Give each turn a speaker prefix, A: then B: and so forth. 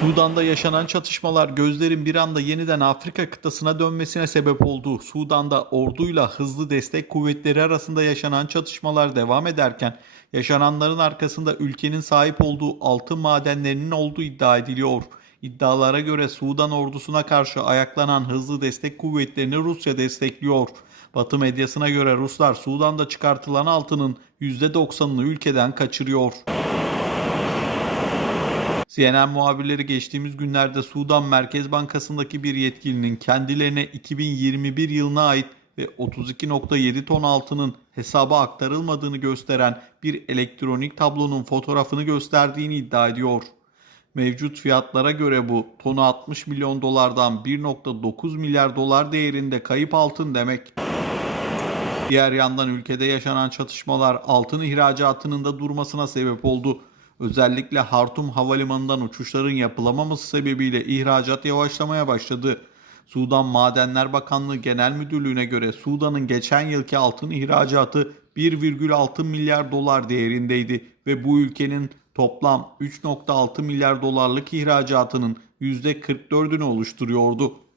A: Sudan'da yaşanan çatışmalar gözlerin bir anda yeniden Afrika kıtasına dönmesine sebep oldu. Sudan'da orduyla hızlı destek kuvvetleri arasında yaşanan çatışmalar devam ederken yaşananların arkasında ülkenin sahip olduğu altın madenlerinin olduğu iddia ediliyor. İddialara göre Sudan ordusuna karşı ayaklanan hızlı destek kuvvetlerini Rusya destekliyor. Batı medyasına göre Ruslar Sudan'da çıkartılan altının %90'ını ülkeden kaçırıyor. CNN muhabirleri geçtiğimiz günlerde Sudan Merkez Bankası'ndaki bir yetkilinin kendilerine 2021 yılına ait ve 32.7 ton altının hesaba aktarılmadığını gösteren bir elektronik tablonun fotoğrafını gösterdiğini iddia ediyor. Mevcut fiyatlara göre bu tonu 60 milyon dolardan 1.9 milyar dolar değerinde kayıp altın demek. Diğer yandan ülkede yaşanan çatışmalar altın ihracatının da durmasına sebep oldu. Özellikle Hartum Havalimanı'ndan uçuşların yapılamaması sebebiyle ihracat yavaşlamaya başladı. Sudan Madenler Bakanlığı Genel Müdürlüğü'ne göre Sudan'ın geçen yılki altın ihracatı 1,6 milyar dolar değerindeydi ve bu ülkenin toplam 3.6 milyar dolarlık ihracatının %44'ünü oluşturuyordu.